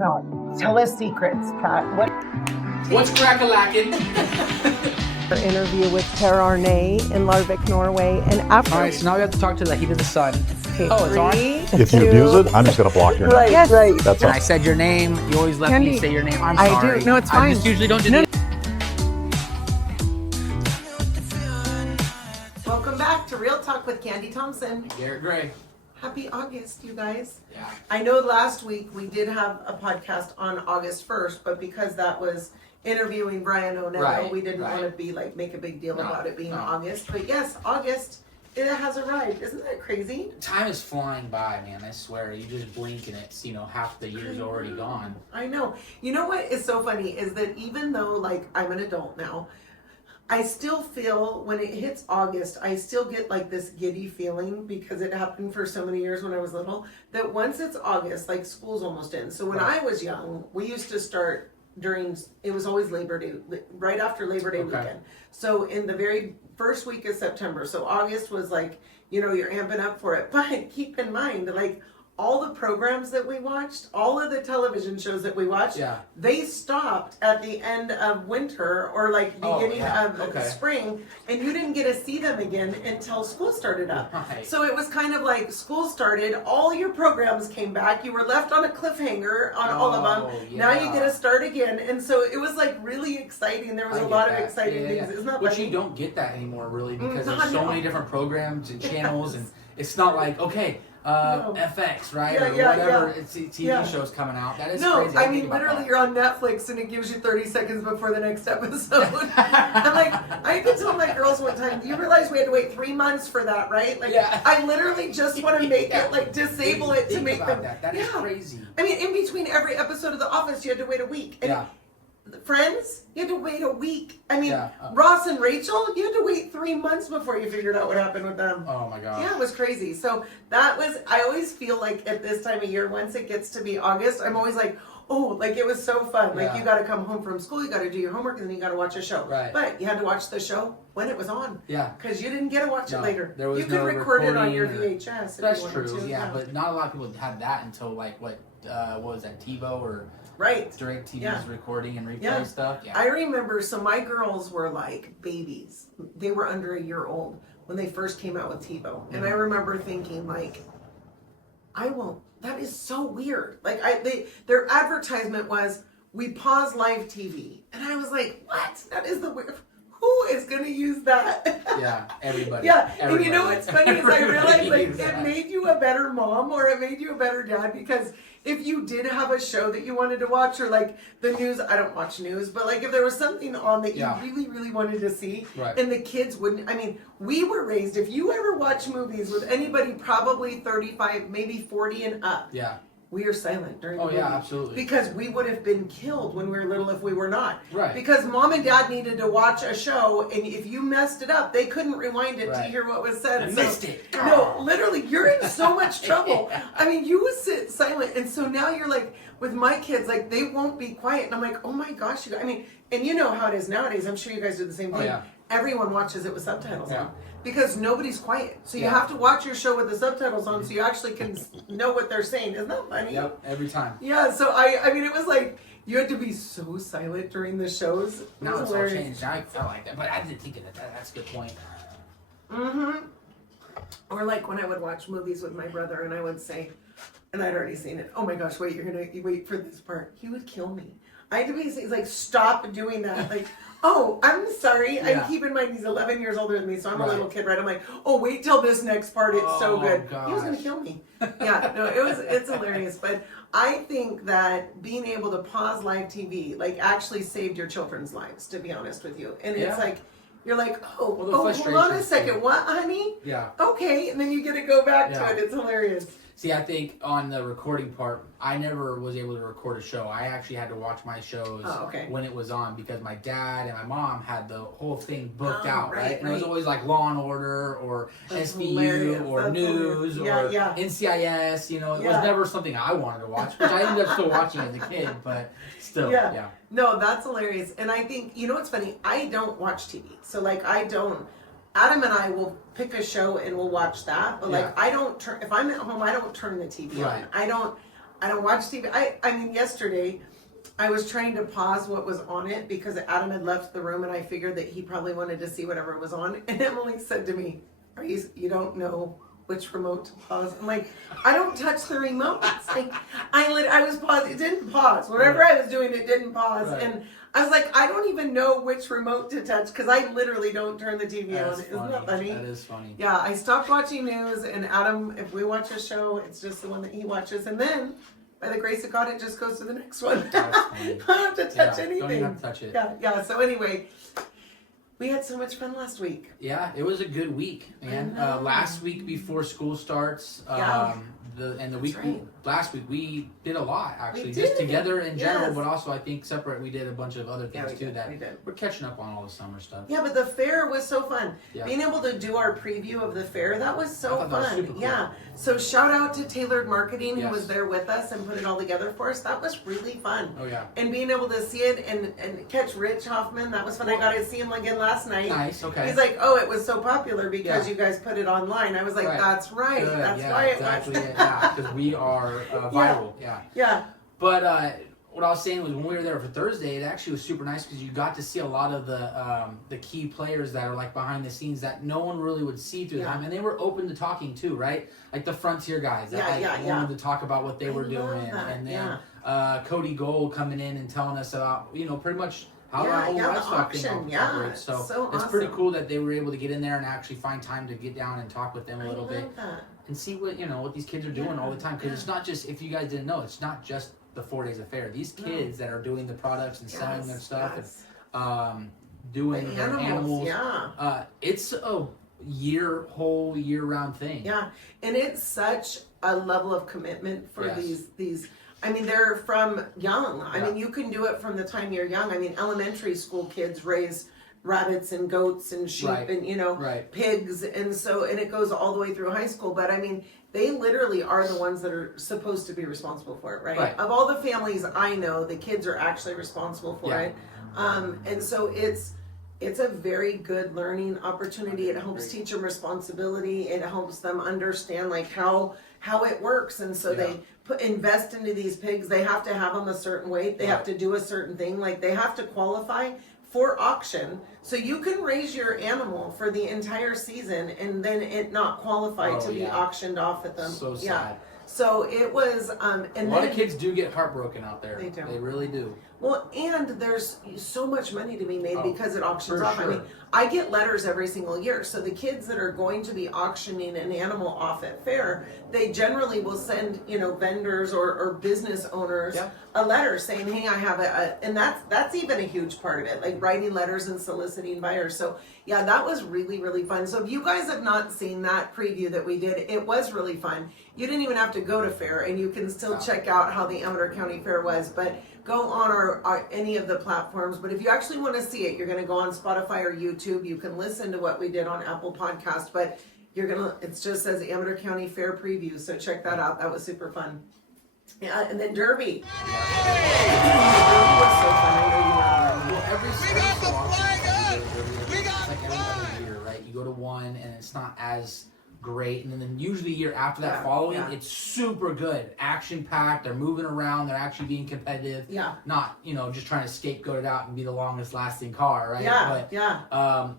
No. Tell us secrets, Kat. What's crack-a-lackin'? Interview with Per Arne in Larvik, Norway, and after. All right, so now we have to talk to the heat of the sun. Okay, Oh, it's on? If you abuse it, I'm just going to block your name. Right, yes. Right. That's And all. I said your name. You always let me Kandi, say your name. I'm I sorry. do. No, it's I fine. just usually don't do No. that. Welcome back to Real Talk with Kandi Thompson. Garrett Gray. Happy August, you guys. Yeah. I know last week we did have a podcast on August 1st, but because that was interviewing Brian O'Neill, Right, we didn't right. want to be like make a big deal No, about it being no. August. But yes, August, it has arrived. Isn't that crazy? Time is flying by, man. I swear. You just blink and it's, half the year's already gone. I know. You know what is so funny is that even though like I'm an adult now, I still feel when it hits August, I still get like this giddy feeling because it happened for so many years when I was little, that once it's August, like school's almost in. So when I was young, we used to start it was always Labor Day, right after Labor Day weekend. So in the very first week of September, so August was like, you're amping up for it. But keep in mind, like, all the programs that we watched, all of the television shows that we watched, they stopped at the end of winter or like beginning of spring, and you didn't get to see them again until school started up. Right. So it was kind of like school started, all your programs came back, you were left on a cliffhanger on all of them. Yeah. Now you get to start again, and so it was like really exciting. There was a lot of exciting things. Isn't that Which funny? you don't get that anymore, really, because No, there's so no. many different programs and channels, and it's not like FX, right, or Yeah, whatever. yeah. It's TV shows coming out. That is No, crazy. I think mean, about literally, that. you're on Netflix and it gives you 30 seconds before the next episode. I'm like, I even told my girls one time, do you realize we had to wait 3 months for that, right? Like, I literally just want to make it, like, disable it to Think make about them. That is crazy. I mean, in between every episode of The Office, you had to wait a week. And Friends, you had to wait a week. I mean, Ross and Rachel, you had to wait 3 months before you figured out what happened with them. Oh my God. Yeah, it was crazy. So I always feel like at this time of year, once it gets to be August, I'm always like, oh, like it was so fun. Like you got to come home from school, you got to do your homework, and then you got to watch a show. Right. But you had to watch the show when it was on. Yeah. Because you didn't get to watch it later. There was you could record it on your VHS. That's if you wanted true. to. Yeah, but not a lot of people had that until like what was that, TiVo or Direct TV's recording and replay stuff. Yeah. I remember. So my girls were like babies. They were under a year old when they first came out with TiVo, and I remember thinking like, I won't. That is so weird. Like their advertisement was, we pause live TV. And I was like, what? That is the weird. Who is going to use that? Yeah, everybody. And you know what's funny is I realized like it that. made you a better mom or it made you a better dad, because if you did have a show that you wanted to watch, or like the news, I don't watch news, but like if there was something on that you really, really wanted to see, and the kids wouldn't, I mean, we were raised, if you ever watch movies with anybody probably 35, maybe 40 and up, we are silent during the movie. Absolutely. Because we would have been killed when we were little if we were not. Right. Because mom and dad needed to watch a show, and if you messed it up, they couldn't rewind it to hear what was said. I missed it. No, literally, you're in so much trouble. I mean, you would sit silent, and so now you're like, with my kids, like, they won't be quiet, and I'm like, oh my gosh, you guys. I mean, and you know how it is nowadays. I'm sure you guys do the same thing. Everyone watches it with subtitles on. Because nobody's quiet. So you have to watch your show with the subtitles on so you actually can know what they're saying. Isn't that funny? Yep, every time. Yeah, so I mean, it was like, you had to be so silent during the shows. Now it's all changed. I felt like that, but I didn't think of that. That's a good point. Mm-hmm. Or like when I would watch movies with my brother and I would say, and I'd already seen it, oh my gosh, wait, you wait for this part. He would kill me. I had to be like, stop doing that. Like, oh, I'm sorry. And keep in mind, he's 11 years older than me, so I'm a little kid, right? I'm like, oh, wait till this next part. It's so good. Gosh. He was going to kill me. Yeah, no, it's hilarious. But I think that being able to pause live TV, like, actually saved your children's lives, to be honest with you. And it's like, you're like, hold on a second. What, honey? Yeah. Okay. And then you get to go back to it. It's hilarious. See, I think on the recording part, I never was able to record a show. I actually had to watch my shows when it was on, because my dad and my mom had the whole thing booked out, right? And it was always like Law and Order or SVU or News or NCIS. It was never something I wanted to watch, which I ended up still watching as a kid, but still, No, that's hilarious. And I think, you know what's funny? I don't watch TV. So, like, Adam and I will pick a show and we'll watch that, but like I don't turn, if I'm at home, I don't turn the TV on. I don't watch TV. I mean, yesterday I was trying to pause what was on it because Adam had left the room, and I figured that he probably wanted to see whatever was on. And Emily said to me, you don't know which remote to pause? I'm like, I don't touch the remote. It's like, I was pausing. It didn't pause. Whatever I was doing, it didn't pause. Right. And I was like, I don't even know which remote to touch because I literally don't turn the TV on. Isn't that funny? That is funny. Yeah, I stopped watching news, and Adam, if we watch a show, it's just the one that he watches, and then by the grace of God, it just goes to the next one. I don't have to touch anything. Don't even have to touch it. Yeah. So anyway, we had so much fun last week. Yeah, it was a good week, man. Last week before school starts, last week we did a lot actually, just together in general, but also I think separate. We did a bunch of other things too that we're catching up on all the summer stuff. Yeah, but the fair was so fun. Yeah. Being able to do our preview of the fair, that was so fun. That was super cool. Yeah. So shout out to Tailored Marketing who was there with us and put it all together for us. That was really fun. Oh yeah. And being able to see it and catch Rich Hoffman, that was fun. I got to see him again last night. Nice. Okay. He's like, oh, it was so popular because you guys put it online. I was like, that's right. Good. That's why it was. Yeah, because we are viral. Yeah. But what I was saying was when we were there for Thursday, it actually was super nice because you got to see a lot of the key players that are like behind the scenes that no one really would see through time, and they were open to talking too, right? Like the Frontier guys that wanted to talk about what they were doing, and then Cody Gold coming in and telling us about pretty much how our whole livestock thing operates. So it's pretty cool that they were able to get in there and actually find time to get down and talk with them a little bit and see what these kids are doing all the time. Because it's not just, if you guys didn't know, it's not just the 4 days of fair. These kids that are doing the products and selling their stuff and doing their animals, it's a whole year-round thing. Yeah, and it's such a level of commitment for these. I mean, they're from young. I mean, you can do it from the time you're young. I mean, elementary school kids raise rabbits and goats and sheep and, pigs. And it goes all the way through high school. But I mean, they literally are the ones that are supposed to be responsible for it, right? Of all the families I know, the kids are actually responsible for it. And so it's a very good learning opportunity. It helps teach them responsibility. It helps them understand like how it works. And so they invest into these pigs. They have to have them a certain weight. They have to do a certain thing. Like they have to qualify for auction. So you can raise your animal for the entire season and then it not qualify to be auctioned off at them. So sad. So it was, and a lot of kids do get heartbroken out there. They do. They really do. Well, and there's so much money to be made because it auctions off. Sure. I mean, I get letters every single year. So the kids that are going to be auctioning an animal off at fair, they generally will send, vendors or business owners a letter saying, hey, I have and that's even a huge part of it, like writing letters and soliciting buyers. So yeah, that was really, really fun. So if you guys have not seen that preview that we did, it was really fun. You didn't even have to go to fair and you can still check out how the Amador County Fair was, but go on our any of the platforms. But if you actually want to see it, you're going to go on Spotify or YouTube. You can listen to what we did on Apple Podcast, but it just says Amador County Fair Preview. So check that out. That was super fun. Yeah, and then Derby. Derby was so fun. I know you were. Well, every so often, it's like every other year, right? You go to one and it's not as great, and then usually the year after that following, it's super good, action packed. They're moving around, they're actually being competitive. Not just trying to scapegoat it out and be the longest lasting car, right?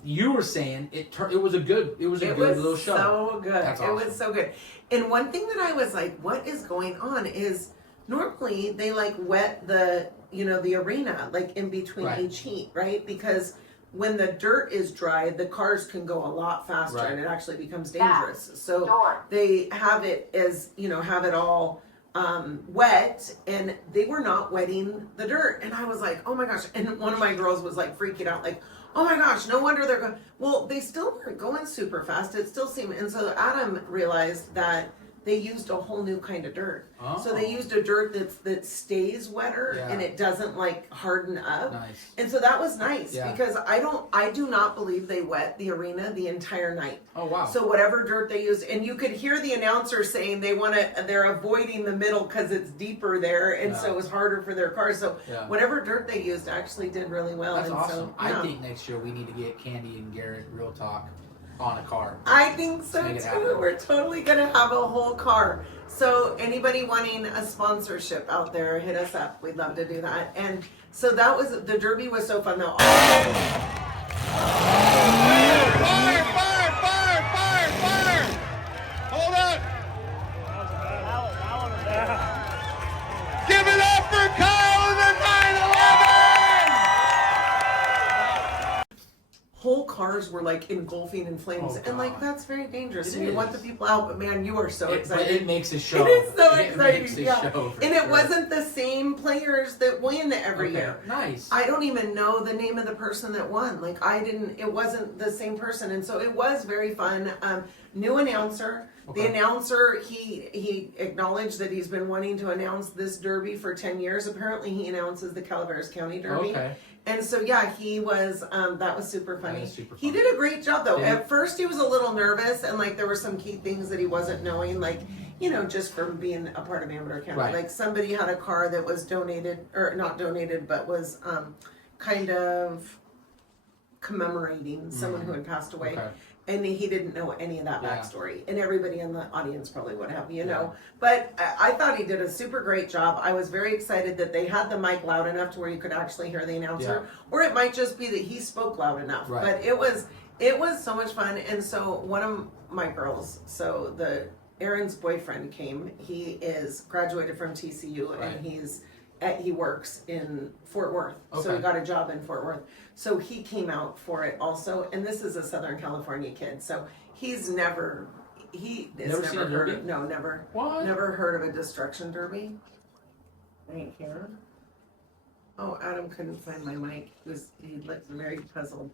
You were saying it was a good little show. So good. That's awesome. It was so good. And one thing that I was like, what is going on is normally they like wet the the arena like in between each heat, right? Because when the dirt is dry, the cars can go a lot faster and it actually becomes dangerous. So they have it as, have it all wet, and they were not wetting the dirt. And I was like, oh my gosh. And one of my girls was like freaking out, like, oh my gosh, no wonder they're going. Well, they still weren't going super fast. It still seemed, and so Adam realized that they used a whole new kind of dirt. Oh. So they used a dirt that stays wetter and it doesn't like harden up. Nice. And so that was nice because I do not believe they wet the arena the entire night. Oh wow. So whatever dirt they used, and you could hear the announcer saying they're avoiding the middle because it's deeper there, and so it was harder for their cars. So whatever dirt they used actually did really well. That's and awesome. So, I think next year we need to get Kandi and Garrett real talk on a car. I think so too. We're totally gonna have a whole car. So anybody wanting a sponsorship out there, hit us up. We'd love to do that. And so that was, the Derby was so fun though. Fire! Hold on! Give it up for Kyle and the 911! Whole cars were like engulfing in flames, and like that's very dangerous. And you want the people out, but man, you are so excited. But it makes a show. It is so exciting. Makes a show and it wasn't the same players that win every year. Nice. I don't even know the name of the person that won. Like it wasn't the same person, and so it was very fun. New announcer. The announcer, he acknowledged that he's been wanting to announce this Derby for 10 years. Apparently, he announces the Calaveras County Derby. Okay. And so, yeah, he was, that was super funny. He did a great job, though. At first, he was a little nervous, and, like, there were some key things that he wasn't knowing, like, you know, just from being a part of Amador County. Right. Like, somebody had a car that was donated, or not donated, but was kind of commemorating someone who had passed away. Okay. And he didn't know any of that backstory. And everybody in the audience probably would have, you know. But I thought he did a super great job. I was very excited that they had the mic loud enough to where you could actually hear the announcer. Or it might just be that he spoke loud enough. Right. But it was so much fun. And so one of my girls, so Aaron's boyfriend came. He is graduated from TCU and he works in Fort Worth. Okay. So he got a job in Fort Worth. So he came out for it also. And this is a Southern California kid. So he's never seen a derby? Never. What? Never heard of a destruction derby. Right here. Oh, Adam couldn't find my mic. He looked very puzzled.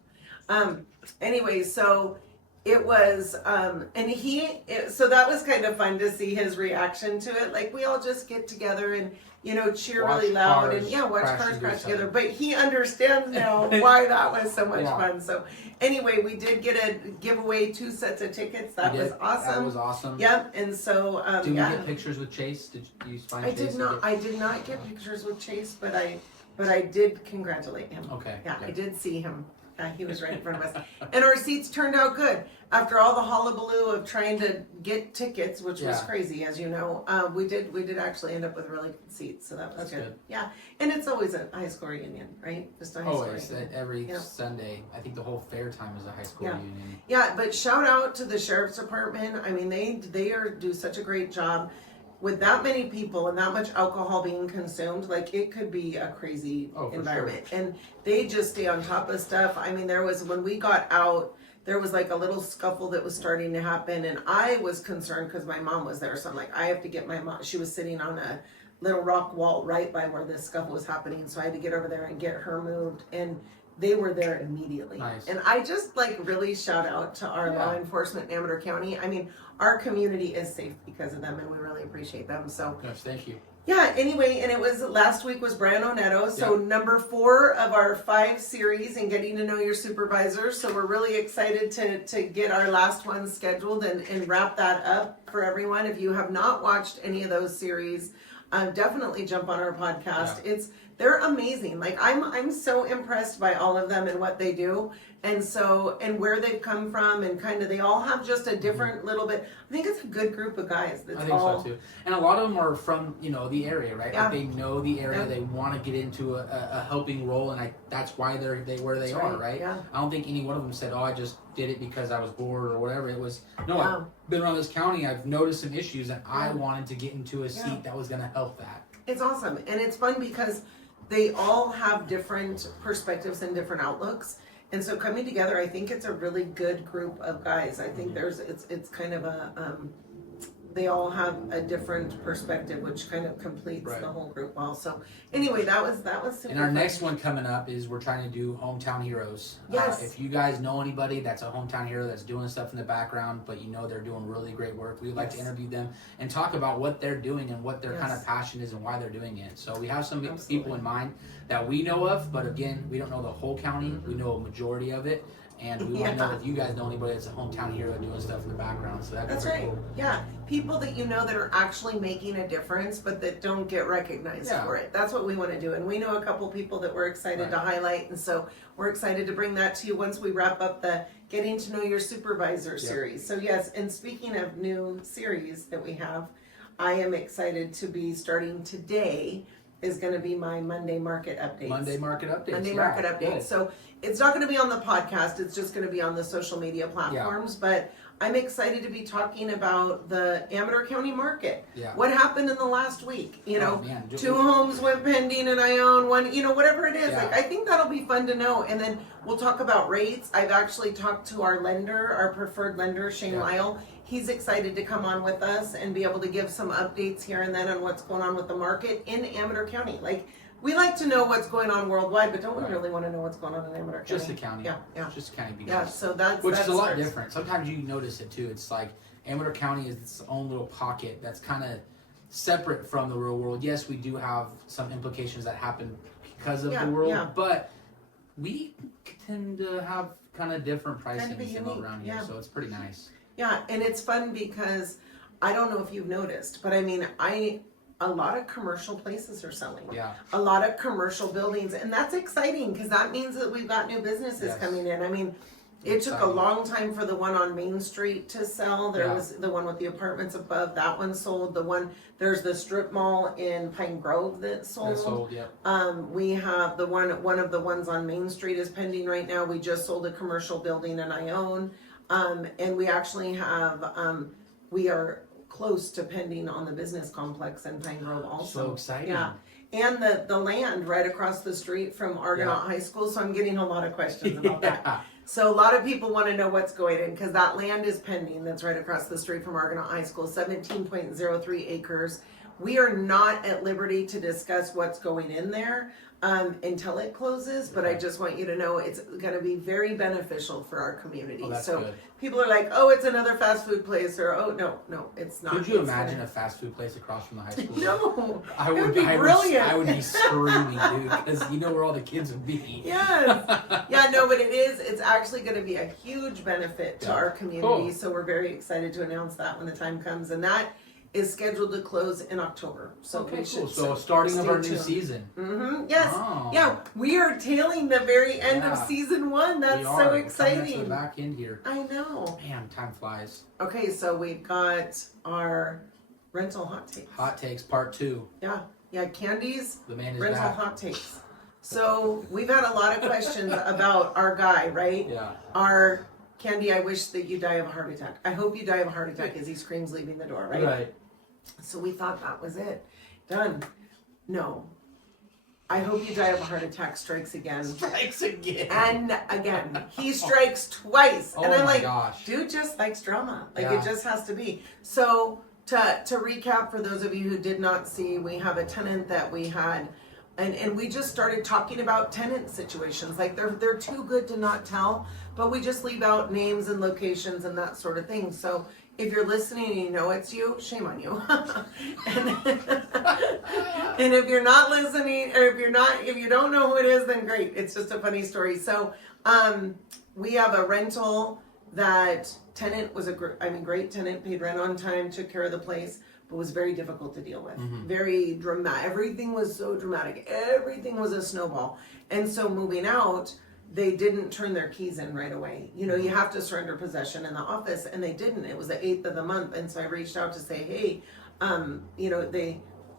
Anyway, so it was, so that was kind of fun to see his reaction to it. Like, we all just get togider and, you know, cheer really loud and watch cars crash together. But he understands now why that was so much fun. So anyway, we did get a giveaway 2 sets of tickets. That was awesome. That was awesome. Yep. And so did we get pictures with Chase? Did you find Chase? I did not get pictures with Chase, but I did congratulate him. Okay. Yeah, I did see him. He was right in front of us. And our seats turned out good. After all the hullabaloo of trying to get tickets, which was crazy, as you know, we did actually end up with really good seats. So that was good. Yeah. And it's always a high school reunion, right? Just a high school reunion. Every Sunday. I think the whole fair time is a high school reunion. Yeah, but shout out to the sheriff's department. I mean, they do such a great job. With that many people and that much alcohol being consumed, like, it could be a crazy environment. Sure. And they just stay on top of stuff. I mean, when we got out, there was like a little scuffle that was starting to happen, and I was concerned because my mom was there. So I'm like, I have to get my mom. She was sitting on a little rock wall right by where this scuffle was happening. So I had to get over there and get her moved. And they were there immediately. Nice. And I just really shout out to our law enforcement in Amador County. I mean, our community is safe because of them, and we really appreciate them. So yes, thank you. Yeah, anyway, and it was last week was Brian Oneto, so number 4 of our 5 series in getting to know your supervisor. So we're really excited to get our last one scheduled and wrap that up for everyone. If you have not watched any of those series, definitely jump on our podcast. Yeah. They're amazing. Like, I'm so impressed by all of them and what they do. And where they've come from, and kind of, they all have just a different little bit. I think it's a good group of guys. I think so too. And a lot of them are from, the area, right? Yeah. Like, they know the area. Yeah. They want to get into a helping role, and that's why they're where they are, right? Yeah. I don't think any one of them said, "Oh, I just did it because I was bored" or whatever. It was, no, I've been around this county. I've noticed some issues, and I wanted to get into a seat that was going to help that. It's awesome, and it's fun because they all have different perspectives and different outlooks. And so coming together, I think it's a really good group of guys. I think it's kind of they all have a different perspective, which kind of completes the whole group well. So anyway, that was super And our next one coming up is we're trying to do hometown heroes. Yes. If you guys know anybody that's a hometown hero that's doing stuff in the background, but they're doing really great work, we'd like to interview them and talk about what they're doing and what their kind of passion is and why they're doing it. So we have some people in mind that we know of, but again, we don't know the whole county. We know a majority of it. And we want to know if you guys know anybody that's a hometown hero doing stuff in the background. So that's right. Cool. Yeah. People that you know that are actually making a difference, but that don't get recognized for it. That's what we want to do. And we know a couple people that we're excited to highlight. And so we're excited to bring that to you once we wrap up the Getting to Know Your Supervisor series. So yes, and speaking of new series that we have, I am excited to be starting today is going to be my Monday market updates. Monday market updates. Good. So it's not going to be on the podcast. It's just going to be on the social media platforms. But I'm excited to be talking about the Amador County market. Yeah. What happened in the last week? You know, 2 homes went pending and I own one, you know, whatever it is. Like, I think that'll be fun to know. And then we'll talk about rates. I've actually talked to our lender, our preferred lender, Shane Lyle. He's excited to come on with us and be able to give some updates here and then on what's going on with the market in Amador County. Like, we like to know what's going on worldwide, but don't we really want to know what's going on in Amador County? Just the county. Yeah. Just the county. Yeah, so that's... Which is a lot different. Sometimes you notice it too. It's like Amador County is its own little pocket that's kind of separate from the real world. Yes, we do have some implications that happen because of the world, but we tend to have kind of different pricing around here, so it's pretty nice. Yeah, and it's fun because I don't know if you've noticed, but I mean, a lot of commercial places are selling. Yeah. A lot of commercial buildings, and that's exciting because that means that we've got new businesses coming in. I mean, it took a long time for the one on Main Street to sell. There was the one with the apartments above, that one sold. There's the strip mall in Pine Grove that sold. We have one of the ones on Main Street is pending right now. We just sold a commercial building and I own. And we actually have, we are close to pending on the business complex in Pine Grove also. So exciting. Yeah. And the land right across the street from Argonaut High School. So I'm getting a lot of questions about that. So a lot of people want to know what's going in because that land is pending. That's right across the street from Argonaut High School, 17.03 acres. We are not at liberty to discuss what's going in there until it closes, but I just want you to know it's going to be very beneficial for our community. Oh, that's so good. People are like, oh, it's another fast food place, or oh, no, it's not. Could you imagine a fast food place across from the high school? No, I would be brilliant. I would be screaming, dude, because you know where all the kids would be. Yes. Yeah, no, but it's actually going to be a huge benefit to our community. Cool. So we're very excited to announce that when the time comes, and that is scheduled to close in October. So cool. So starting of our new season. Yes. Oh. Yeah. We are tailing the very end of season 1. That's so exciting. We're coming to the back end here. I know. Man, time flies. Okay, so we've got our rental hot takes. Hot takes part 2. Yeah. Kandi's the man is rental back. hot takes. So we've had a lot of questions about our guy, right? Yeah. Our Kandi, I wish that you die of a heart attack. I hope you die of a heart attack as he screams leaving the door, right? Right. So we thought that was it. Done. No. I hope you die of a heart attack strikes again. Strikes again. And again. He strikes twice. Oh and I'm like, gosh. Dude just likes drama. Like it just has to be. So to recap for those of you who did not see, we have a tenant that we had and we just started talking about tenant situations. Like they're too good to not tell, but we just leave out names and locations and that sort of thing. So if you're listening and you know it's you, shame on you. And if you're not listening, or if you don't know who it is, then great. It's just a funny story. So we have a rental that tenant was great tenant, paid rent on time, took care of the place, but was very difficult to deal with. Very dramatic. Everything was so dramatic. Everything was a snowball. And so moving out, they didn't turn their keys in right away. You know, you have to surrender possession in the office, and they didn't. It was the 8th of the month, and so I reached out to say, hey, you know,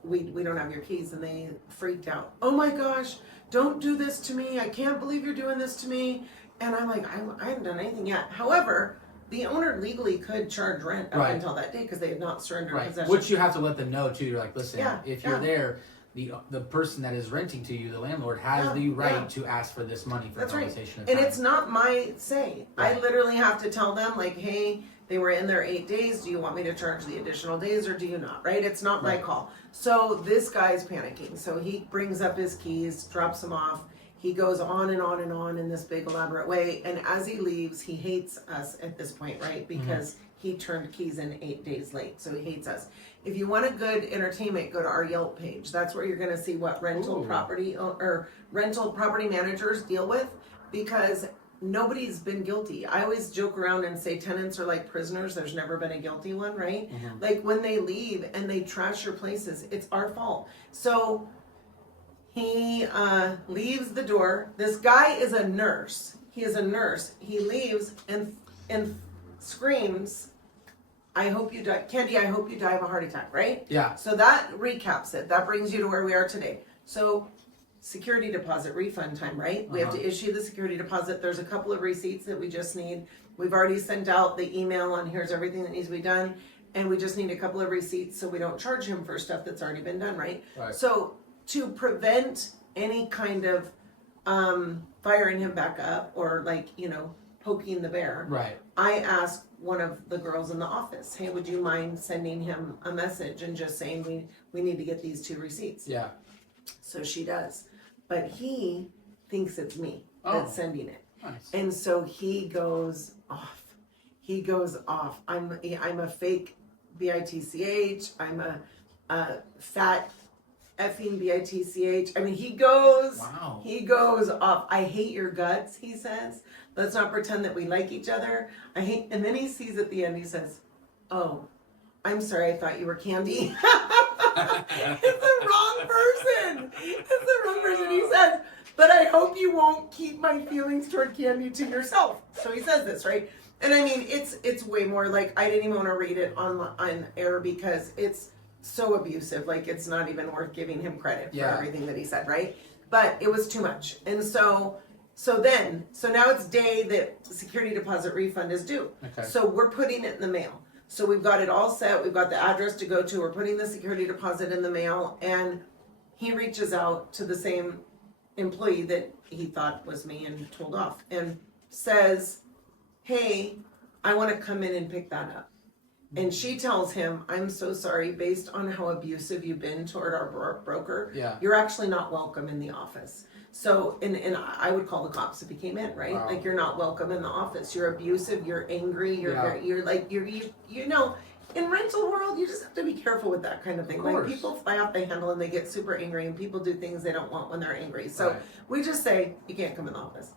we don't have your keys, and they freaked out. Oh my gosh, don't do this to me. I can't believe you're doing this to me. And I'm like, I haven't done anything yet. However, the owner legally could charge rent up until that day because they had not surrendered possession. Which you have to let them know too. You're like, listen, if you're there, the person that is renting to you, the landlord, has the right to ask for this money for compensation. And it's not my say. I literally have to tell them, like, hey, they were in there 8 days. Do you want me to charge the additional days or do you not? Right? It's not my call. So this guy's panicking. So he brings up his keys, drops them off. He goes on and on and on in this big elaborate way. And as he leaves, he hates us at this point, right? Because he turned keys in 8 days late. So he hates us. If you want a good entertainment, go to our Yelp page. That's where you're going to see what rental property or rental property managers deal with. Because nobody's been guilty. I always joke around and say tenants are like prisoners. There's never been a guilty one, right? Mm-hmm. Like when they leave and they trash your places, it's our fault. So he leaves the door. This guy is a nurse. He is a nurse. He leaves and screams, I hope you die. Kandi, I hope you die of a heart attack, right? Yeah. So that recaps it. That brings you to where we are today. So security deposit refund time, right? We have to issue the security deposit. There's a couple of receipts that we just need. We've already sent out the email on here's everything that needs to be done. And we just need a couple of receipts so we don't charge him for stuff that's already been done, right? So to prevent any kind of firing him back up or like, poking the bear. Right. I asked one of the girls in the office, hey, would you mind sending him a message and just saying we need to get these 2 receipts? Yeah. So she does. But he thinks it's me that's sending it. Nice. And so he goes off. He goes off. I'm a fake bitch. I'm a fat effing bitch. I mean, he goes off. I hate your guts, he says. Let's not pretend that we like each other. And then he sees at the end, he says, oh, I'm sorry, I thought you were Kandi. It's the wrong person. It's the wrong person. He says, but I hope you won't keep my feelings toward Kandi to yourself. So he says this, right? And I mean, it's way more like, I didn't even want to read it on air because it's so abusive. Like, it's not even worth giving him credit for everything that he said, right? But it was too much. And so now it's day that the security deposit refund is due. Okay. So we're putting it in the mail. So we've got it all set. We've got the address to go to. We're putting the security deposit in the mail. And he reaches out to the same employee that he thought was me and told off and says, hey, I want to come in and pick that up. And she tells him, I'm so sorry, based on how abusive you've been toward our broker, you're actually not welcome in the office. So, and I would call the cops if he came in, right? Wow. Like, you're not welcome in the office. You're abusive. You're angry. You're in rental world, you just have to be careful with that kind of thing. Like, people fly off the handle and they get super angry, and people do things they don't want when they're angry. So we just say, you can't come in the office.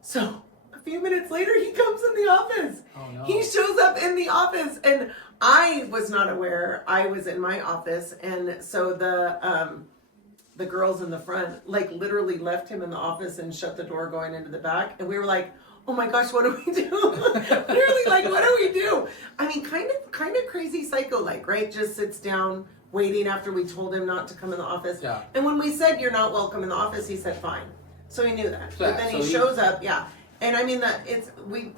So a few minutes later, he comes in the office. Oh, no. He shows up in the office, and I was not aware. I was in my office, and so the girls in the front, like, literally left him in the office and shut the door going into the back. And we were like, oh my gosh, what do we do? Literally, like, what do we do? I mean, kind of crazy psycho-like, right? Just sits down waiting after we told him not to come in the office. Yeah. And when we said you're not welcome in the office, he said fine. So he knew that. But then he shows up, And I mean,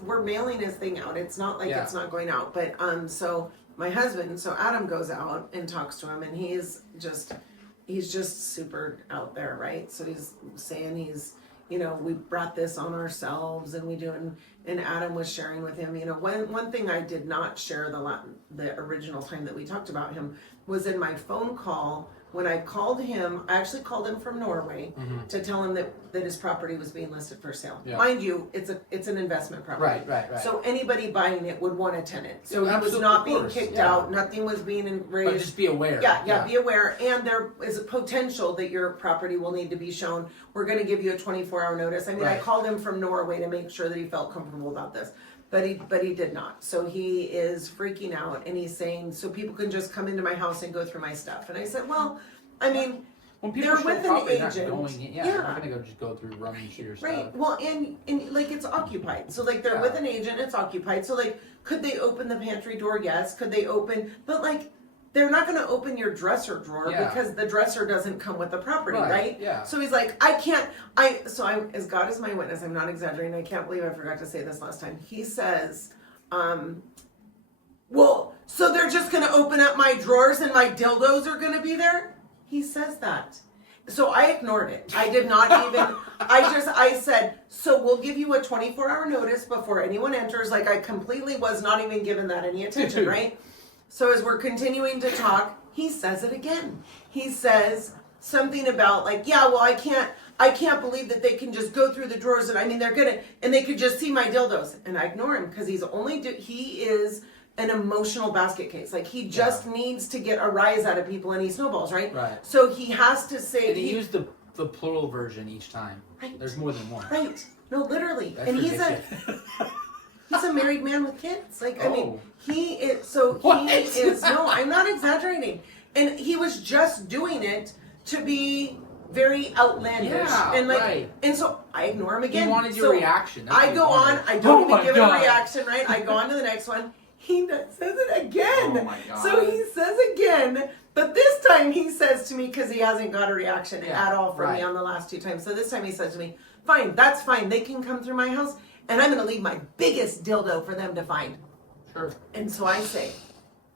we're mailing his thing out. It's not like it's not going out. But so my husband, Adam goes out and talks to him, and he's just super out there, right? So he's saying we brought this on ourselves, and we do, and Adam was sharing with him, one thing I did not share the original time that we talked about him was in my phone call. When I called him, I actually called him from Norway to tell him that his property was being listed for sale. Yeah. Mind you, it's an investment property. Right. So anybody buying it would want a tenant. So he was not being kicked out. Nothing was being raised. But just be aware. Yeah, be aware. And there is a potential that your property will need to be shown. We're going to give you a 24-hour notice. I mean, I called him from Norway to make sure that he felt comfortable about this. But he did not. So he is freaking out, and he's saying, so people can just come into my house and go through my stuff. And I said, well, I mean, when people they're with an agent. They're not going to just go through running through your stuff. Right. Well, and like, it's occupied. So like, they're with an agent, it's occupied. So like, could they open the pantry door? Yes. Could they open? But like, they're not going to open your dresser drawer because the dresser doesn't come with the property, right? Yeah. So he's like, I can't. As God is my witness, I'm not exaggerating. I can't believe I forgot to say this last time. He says, well, so they're just going to open up my drawers and my dildos are going to be there? He says that. So I ignored it. I did not even, I said, so we'll give you a 24-hour notice before anyone enters. Like, I completely was not even given that any attention, right? So as we're continuing to talk, he says it again. He says something about like, I can't believe that they can just go through the drawers and I mean, and they could just see my dildos. And I ignore him because he is an emotional basket case. Like, he just needs to get a rise out of people, and he snowballs, right? So he has to say, and he used the the plural version each time. Right. There's more than one. Right. No, literally. That's and ridiculous. he's a married man with kids. Like, I mean, he is, no, I'm not exaggerating. And he was just doing it to be very outlandish. Yeah, and like, right. And so I ignore him again. He wanted your reaction. That's I what go he wanted. on, I don't even give it a God. reaction, right? I go on to the next one. He says it again. Oh my God. So he says again, but this time he says to me, because he hasn't got a reaction at all from me on the last 2 times. So this time he says to me, fine, that's fine. They can come through my house, and I'm going to leave my biggest dildo for them to find. Sure. And so I say,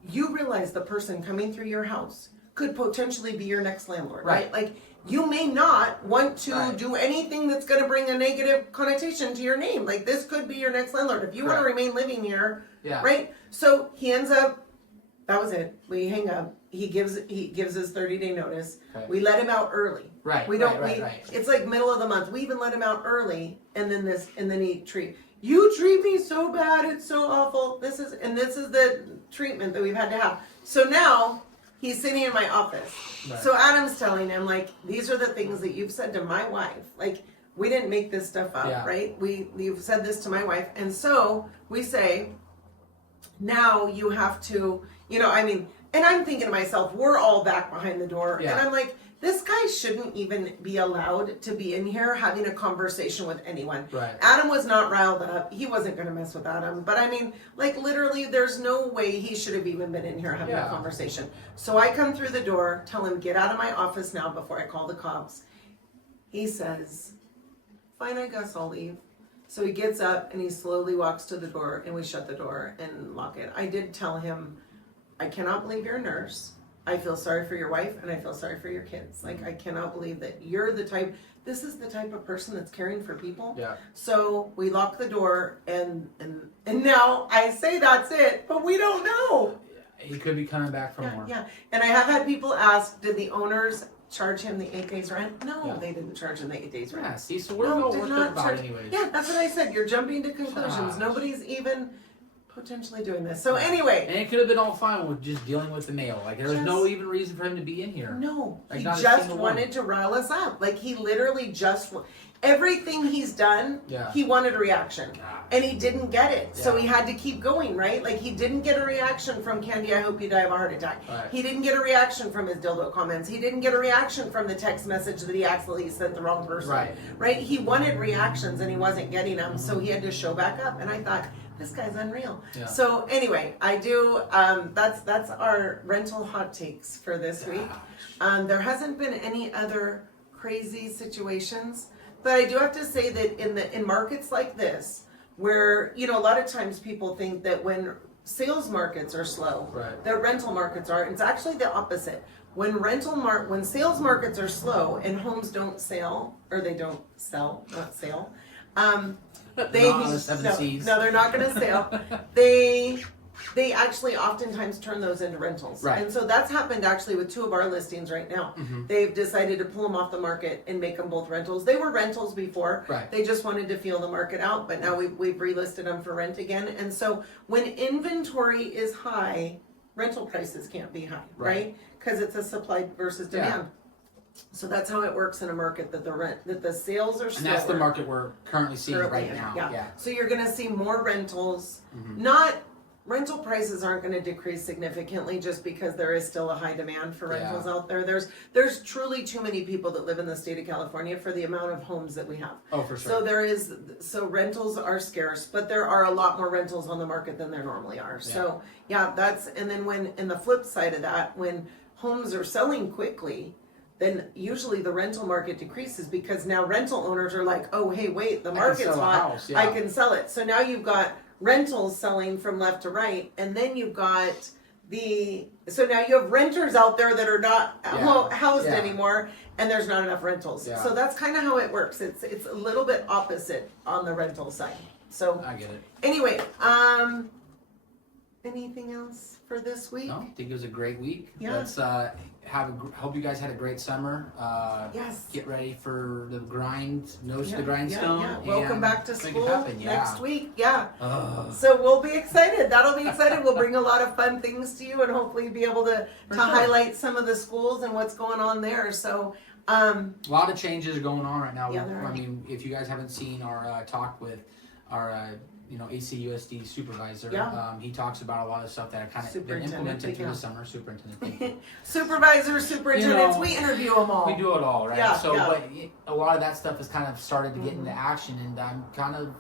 you realize the person coming through your house could potentially be your next landlord, right? Like, you may not want to do anything that's going to bring a negative connotation to your name. Like, this could be your next landlord. If you want to remain living here, right? So he ends up, that was it. We hang up. He gives his 30-day notice. Okay. We let him out early. Right. We don't. It's like middle of the month. We even let him out early, and then you treat me so bad. It's so awful. This is the treatment that we've had to have. So now he's sitting in my office. Right. So Adam's telling him, like, these are the things that you've said to my wife. Like, we didn't make this stuff up, right? You've said this to my wife, and so we say, now you have to, and I'm thinking to myself, we're all back behind the door. And I'm like, this guy shouldn't even be allowed to be in here having a conversation with anyone. Right. Adam was not riled up. He wasn't going to mess with Adam. But I mean, like, literally, there's no way he should have even been in here having a conversation. So I come through the door, tell him, get out of my office now before I call the cops. He says, fine, I guess I'll leave. So he gets up and he slowly walks to the door, and we shut the door and lock it. I did tell him, I cannot believe you're a nurse. I feel sorry for your wife, and I feel sorry for your kids. Like, I cannot believe that you're this is the type of person that's caring for people. Yeah. So we lock the door, and now I say that's it, but we don't know. He could be coming back for more. Yeah, and I have had people ask, did the owners charge him the 8 days rent? No, they didn't charge him the 8 days rent. Yeah, see, so we're all worked up about it anyways. Yeah, that's what I said. You're jumping to conclusions. Nobody's even potentially doing this. So anyway. And it could have been all fine with just dealing with the mail. Like, there was no even reason for him to be in here. No. Like, he just wanted to rile us up. Like, he literally just... Everything he's done, he wanted a reaction. And he didn't get it. So he had to keep going, right? Like, he didn't get a reaction from Kandi, I hope you die of a heart attack. Right. He didn't get a reaction from his dildo comments. He didn't get a reaction from the text message that he accidentally sent the wrong person. Right? He wanted reactions, and he wasn't getting them. So he had to show back up. And I thought, this guy's unreal. Yeah. So anyway, I do, that's our rental hot takes for this week. There hasn't been any other crazy situations. But I do have to say that in markets like this, where, a lot of times people think that when sales markets are slow, that rental markets are. It's actually the opposite. When sales markets are slow and homes don't sell, or they don't sell, not sale, they're not going to sell. They actually oftentimes turn those into rentals. Right. And so that's happened actually with 2 of our listings right now. Mm-hmm. They've decided to pull them off the market and make them both rentals. They were rentals before. Right. They just wanted to feel the market out, but now we've relisted them for rent again. And so when inventory is high, rental prices can't be high, right? Because it's a supply versus demand. So that's how it works in a market, that the sales are slower. And that's the market we're currently seeing right now. Yeah. So you're going to see more rentals. Mm-hmm. Rental prices aren't going to decrease significantly just because there is still a high demand for rentals out there. There's truly too many people that live in the state of California for the amount of homes that we have. Oh, for sure. So rentals are scarce, but there are a lot more rentals on the market than there normally are. Yeah. So and then in the flip side of that, when homes are selling quickly, then usually the rental market decreases because now rental owners are like, oh, hey, wait, the market's hot. I can sell it. So now you've got rentals selling from left to right, and then you've got so now you have renters out there that are not housed anymore, and there's not enough rentals. Yeah. So that's kind of how it works. It's a little bit opposite on the rental side. So I get it. Anyway, anything else for this week? No, I think it was a great week. Yeah. Let's hope you guys had a great summer. Yes. Get ready for the grind, nose to the grindstone. Yeah. Welcome back to school next week. Yeah. So we'll be excited. That'll be exciting. We'll bring a lot of fun things to you, and hopefully be able to highlight some of the schools and what's going on there. So A lot of changes going on right now. Yeah, I mean, if you guys haven't seen our talk with our ACUSD supervisor, he talks about a lot of stuff that kind of been implemented through the summer. Superintendent. Superintendents, we interview them all. We do it all, right? Yeah, but a lot of that stuff has kind of started to get into action, and I'm kind of,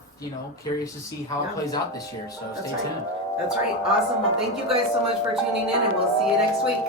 curious to see how it plays out this year. So stay tuned. That's right. Awesome. Well, thank you guys so much for tuning in, and we'll see you next week.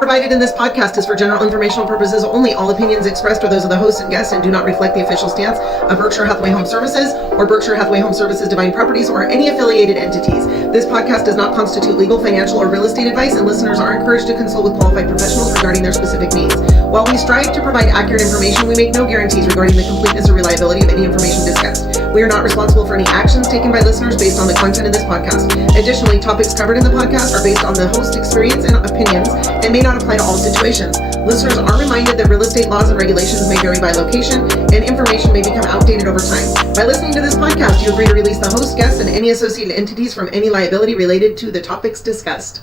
Provided in this podcast is for general informational purposes only. All opinions expressed are those of the host and guest and do not reflect the official stance of Berkshire Hathaway Home Services or Berkshire Hathaway Home Services Divine Properties or any affiliated entities. This podcast does not constitute legal, financial, or real estate advice, and listeners are encouraged to consult with qualified professionals regarding their specific needs. While we strive to provide accurate information, we make no guarantees regarding the completeness or reliability of any information discussed. We are not responsible for any actions taken by listeners based on the content of this podcast. Additionally, topics covered in the podcast are based on the host experience and opinions and may not apply to all situations. Listeners are reminded that real estate laws and regulations may vary by location, and information may become outdated over time. By listening to this podcast, you agree to release the host, guests, and any associated entities from any liability related to the topics discussed.